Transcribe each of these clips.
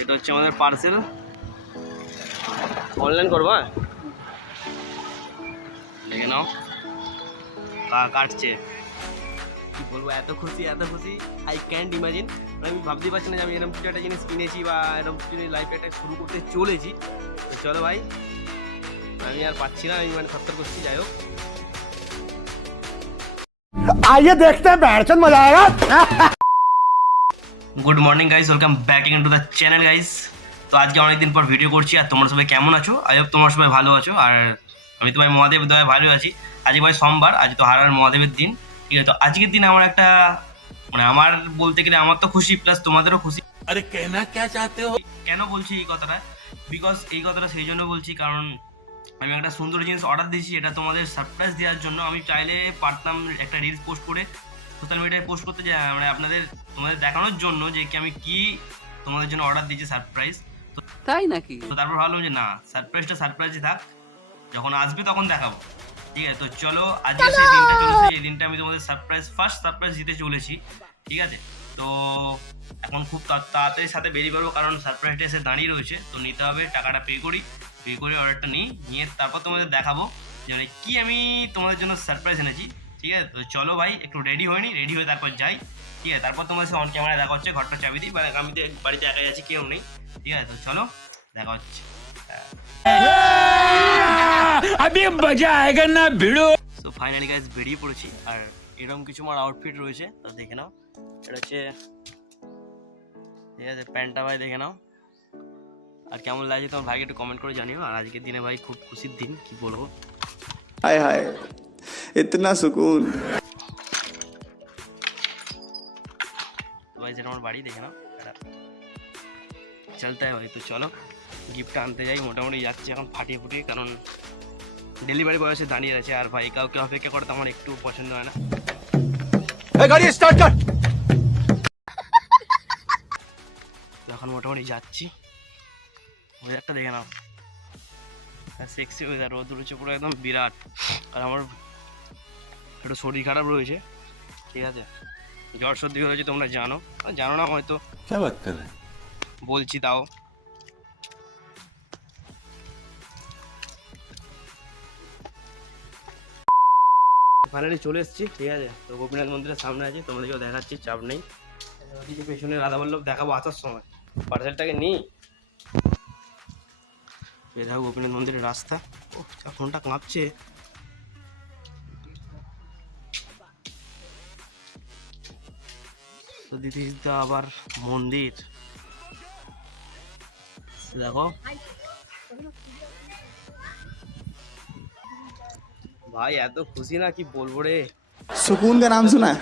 এটা হচ্ছে আমাদের পার্সেল, অনলাইন করবো। হ্যাঁ দেখে নাও কাটছে। কি বলবো, এত খুশি আই ক্যান্ট ইমাজিন। আমি ভাবতেই পারছি না যে আমি এরকম কিছু একটা জিনিস কিনেছি বা এরকম কিছু লাইফে একটা শুরু করতে চলেছি। তো চলো ভাই, আমি আর পাচ্ছি না, আমি মানে সত্তর করছি। যাই হোক, आइए देखते हैं बैठचंद मजा आएगा। Good morning guys, welcome back in to the channel guys. তো আজকে অনেকদিন পর ভিডিও করছি, আর তোমরা সবাই কেমন আছো? আই হোপ তোমরা সবাই ভালো আছো, আর আমি তো ভাই মহাদেব দয়ায় ভালো আছি। আজকে ভাই সোমবার, আজ তো হারার মহাদেবের দিন, ঠিক আছে? তো আজকের দিন আমার একটা মানে আমার বলতে গেলে আমার তো খুশি, প্লাস তোমাদেরও খুশি। अरे कहना क्या चाहते हो? কেন বলছি এই কথাটা? বিকজ এই কথাটা সেই জন্য বলছি কারণ আমি একটা সুন্দর জিনিস অর্ডার দিয়েছি, এটা তোমাদের সারপ্রাইজ দেওয়ার জন্য। আমি চাইলে পারতাম একটা রিলস পোস্ট করে সোশ্যাল মিডিয়ায় পোস্ট করতে, মানে তোমাদের দেখানোর জন্য যে কি আমি কি তোমাদের জন্য অর্ডার দিয়েছি সারপ্রাইজ। তাই নাকি? তো তারপর ভাবলাম যে না, সারপ্রাইজটা সারপ্রাইজই থাক, যখন আসবে তখন দেখাবো, ঠিক আছে? তো চলো, আজকে সেই দিনটা চলেছে, এই দিনটা আমি তোমাদের ফার্স্ট সারপ্রাইজ দিতে চলেছি, ঠিক আছে? তো এখন খুব তাড়াতাড়ির সাথে বেরিয়ে পড়বো, কারণ সারপ্রাইজটা এসে দাঁড়িয়ে রয়েছে। তো নিতে হবে, টাকাটা পে করে অর্ডারটা নিয়ে তারপর তোমাদের দেখাবো যে মানে কি আমি তোমাদের জন্য সারপ্রাইজ এনেছি, ঠিক আছে? তো চলো ভাই, একটু রেডি হয়ে তারপর যাই, ঠিক আছে? তারপর তোমাদের সাথে অন ক্যামেরা দেখা হচ্ছে, ঘরটা চাবি দিই, আমি তো বাড়িতে একাই আছি, কেউ নেই, ঠিক আছে? তো চলো দেখা হচ্ছে। अभी मजा आएगा ना भिड़ो। তো ফাইনালি গাইজ বেরিয়ে পড়েছি, আর এরকম কিছু আমার আউটফিট রয়েছে, তো দেখে নাও। এটা হচ্ছে, ঠিক আছে, প্যান্টটা ভাই দেখে নাও। আর কেমন লাগছে তোমার ভাইকে একটু কমেন্ট করে জানিও। আর আজকের দিনে ভাই খুব খুশির দিন, কি বলবো। हाय हाय इतना सुकून। তো ভাই যেটা আমার বাড়ি দেখে নাও, চলতে হয় ভাই। তো চলো গিফটটা আনতে যাই, মোটামুটি যাচ্ছি এখন ফাটিয়ে, কারণ ডেলিভারি বয়সে দাঁড়িয়ে আছে, আর ভাই কাউকে অপেক্ষা করতে আমার একটু পছন্দ হয় না। गाड़ी स्टार्ट कर। এখন মোটামুটি যাচ্ছি, ওয়েদারটা দেখে নাও, সেক্সি ওয়েদার, রোদ রয়েছে পুরো একদম বিরাট। আর আমার একটু শরীর খারাপ রয়েছে, ঠিক আছে? জ্বর সর্দি হয়েছে, তোমরা জানো না হয়তো, क्या बात कर रहे हैं? বলছি তাও। ফাইনালি চলে এসেছি, ঠিক আছে? তো গোপীনাথ মন্দিরের সামনে আছি, তোমাদেরকেও দেখাচ্ছি, চাপ নেই। ওদিকে পেছনে রাধাবল্লভ দেখাবো আসার সময়, পার্সেলটাকে নিই। এই দেখো গোপীনাথ মন্দিরের রাস্তা। ও ফোনটা কাঁপছে। তো দিদিদা আবার মন্দির দেখো ভাই, এত খুশি না, কি বলবো রে। सुकून का नाम सुना है?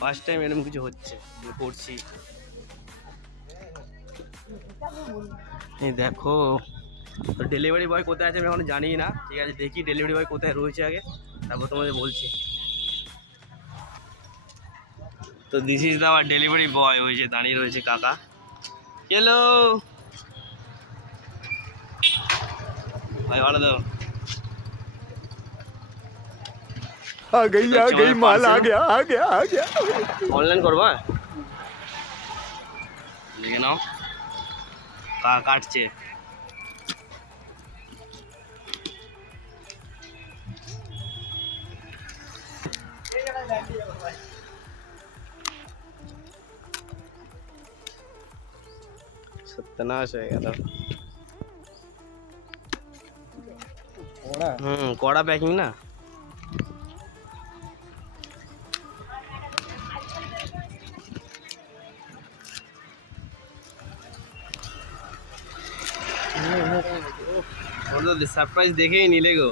ফার্স্ট টাইম এরকম কিছু হচ্ছে, করছি। এই দেখো, ডেলিভারি বয় কোথায় আছে আমি এখন জানি না, ঠিক আছে? দেখি ডেলিভারি বয় কোথায় রয়েছে আগে, তারপর তোমাদের বলছি। তো this is the delivery boy, ওই যে দাঁড়িয়ে রয়েছে কাকা। হ্যালো ভাই, ভালো তো? आ गई माल आ गया। অনলাइन করবো। হ্যাঁ দেখে নাও কাটছে। সত্যনাশ হয়ে গেল। কড়া প্যাকিং না। সারপ্রাইজ দেখেই নিলে গো।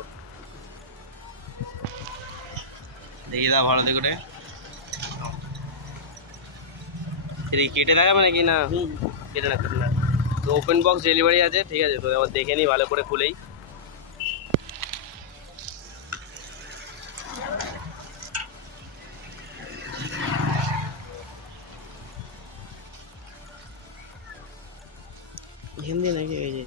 দেখি দাও ভালো দেখে, কেটে দেখাবে নাকি? না কেটে না। তো ওপেন বক্স ডেলিভারি আছে, ঠিক আছে? তো আবার দেখে নিই ভালো করে খুলেই। হিন্দি নাকি? এই যে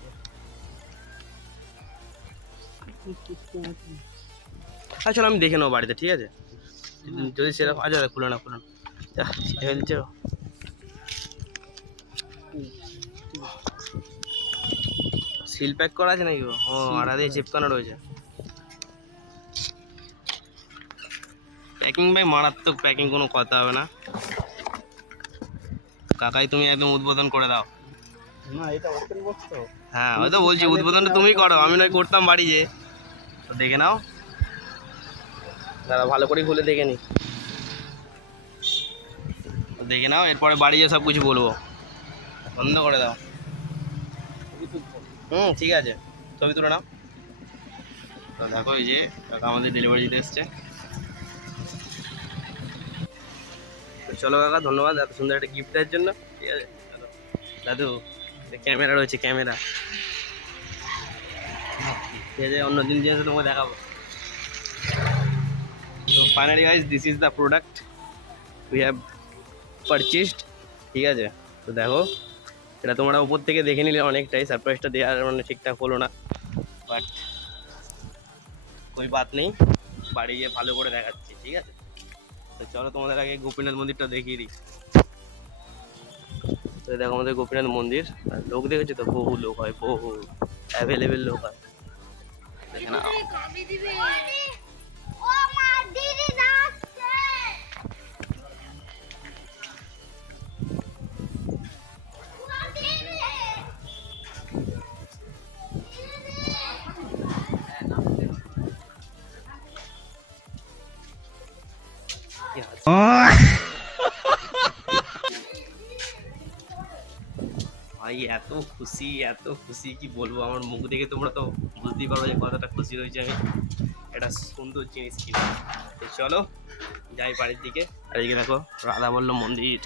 আচ্ছা, আমি দেখে নেবো বাড়িতে, ঠিক আছে? যদি সেরকম আচ্ছা খুলে না যা ছিঁড়ে ফেলছে সিল প্যাক করা আছে নাকি ও আড়া দিয়ে চিপকানো রয়েছে প্যাকিং ভাই মারাত্মক প্যাকিং কোনো কথা হবে না কাকাই তুমি একদম উদ্বোধন করে দাও না এটা ওপেন বক্স তো হ্যাঁ হয়তো বলছি উদ্বোধনটা তুমি করো আমি নয় করতাম বাড়ি যে তো দেখে নাও দাদা ভালো করে খুলে দেখে নি দেখে নাও এরপরে বাড়ি গিয়ে সব কিছু বলবো বন্ধ করে দাও ঠিক আছে ছবি তুলে নাও তো দেখো এই যে কাকা আমাদের ডেলিভারি দিতে এসছে তো চলো কাকা ধন্যবাদ এত সুন্দর একটা গিফট দেওয়ার জন্য ঠিক আছে চলো দাদু ক্যামেরা রয়েছে ক্যামেরা ঠিক আছে অন্যদিন জিনিস তোমাকে দেখাবো তো finally guys this is the product we have purchased ঠিক আছে তো দেখো এটা তোমরা উপর থেকে দেখে নিলে অনেকটাই সারপ্রাইজটা দেওয়ার মানে ঠিকঠাক হলো না বাট কোই বাত নেই বাড়ি গিয়ে ভালো করে দেখাচ্ছি ঠিক আছে তো চলো তোমাদের আগে গোপীনাথ মন্দিরটা দেখিয়ে দিই তো দেখো আমাদের গোপীনাথ মন্দির আর লোক দেখেছো তো বহু লোক হয় বহু অ্যাভেলেবেল লোক হয় দেখে নাও ভাই এত খুশি কি বলবো আমার মুখ দেখে তোমরা তো বুঝতেই পারো যে কতটা খুশি হয়েছে আমি একটা সুন্দর জিনিস কিনে তো চলো যাই বাড়ির দিকে আর এদিকে দেখো রাধাবল্লভ মন্দির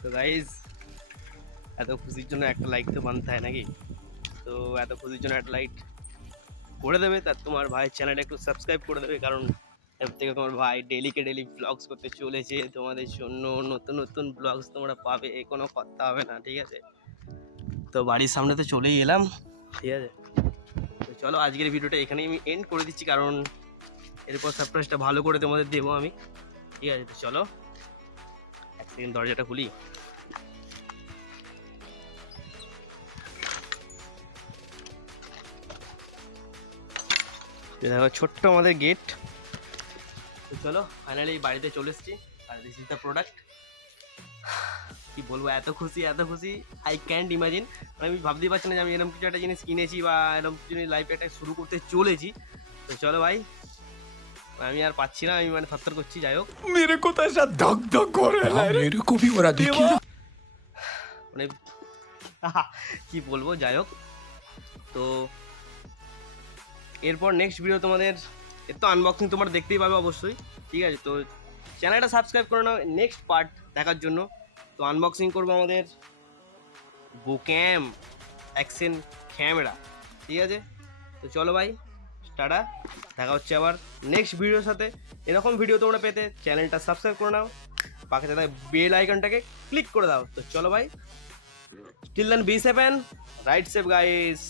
তো গাইজ এত খুশির জন্য একটা লাইক তো বানতে হয় নাকি তো এত খুশির জন্য একটা লাইক করে দেবে তার তোমার ভাইয়ের চ্যানেলটা একটু সাবস্ক্রাইব করে দেবে কারণ এর থেকে তোমার ভাই ডেলি ব্লগস করতে চলেছে তোমাদের জন্য নতুন নতুন ব্লগস তোমরা পাবে কোনো কথা হবে না ঠিক আছে তো বাড়ির সামনে তো চলেই এলাম ঠিক আছে তো চলো আজকের ভিডিওটা এখানেই আমি এন্ড করে দিচ্ছি কারণ এরপর সারপ্রাইজটা ভালো করে তোমাদের দেবো আমি ঠিক আছে তো চলো এক সেকেন্ড দরজাটা খুলি দেখো ছোট্ট আমাদের গেট তো চলো ফাইনালি বাড়িতে চলে এসেছি আর দিস ইজ দ্য প্রোডাক্ট কি বলবো এত খুশি আই ক্যান্ট ইমাজিন আমি ভাবতেই পারছি না যে আমি এরকম কিছু একটা জিনিস কিনেছি বা এরকম কিছু লাইফে একটা শুরু করতে চলেছি তো চলো ভাই আমি আর পাচ্ছি না আমি মানে থরথর করছি যাই হোক मेरे को तो ऐसा धक धक हो रहा है मेरे को भी हो रहा देखिए ना মানে কি বলবো যাই হোক তো এরপর নেক্সট ভিডিও তোমাদের এর তো আনবক্সিং তোমরা দেখতেই পাবে অবশ্যই ঠিক আছে তো চ্যানেলটা সাবস্ক্রাইব করে নাও নেক্সট পার্ট দেখার জন্য তো আনবক্সিং করবো আমাদের বোক্যাম অ্যাকশন ক্যামেরা ঠিক আছে তো চলো ভাই টাটা দেখা হচ্ছে আবার নেক্সট ভিডিওর সাথে এরকম ভিডিও তোমরা পেতে চ্যানেলটা সাবস্ক্রাইব করে নাও পাশে থাকা বেল আইকনটাকে ক্লিক করে দাও তো চলো ভাই till then be safe right safe guys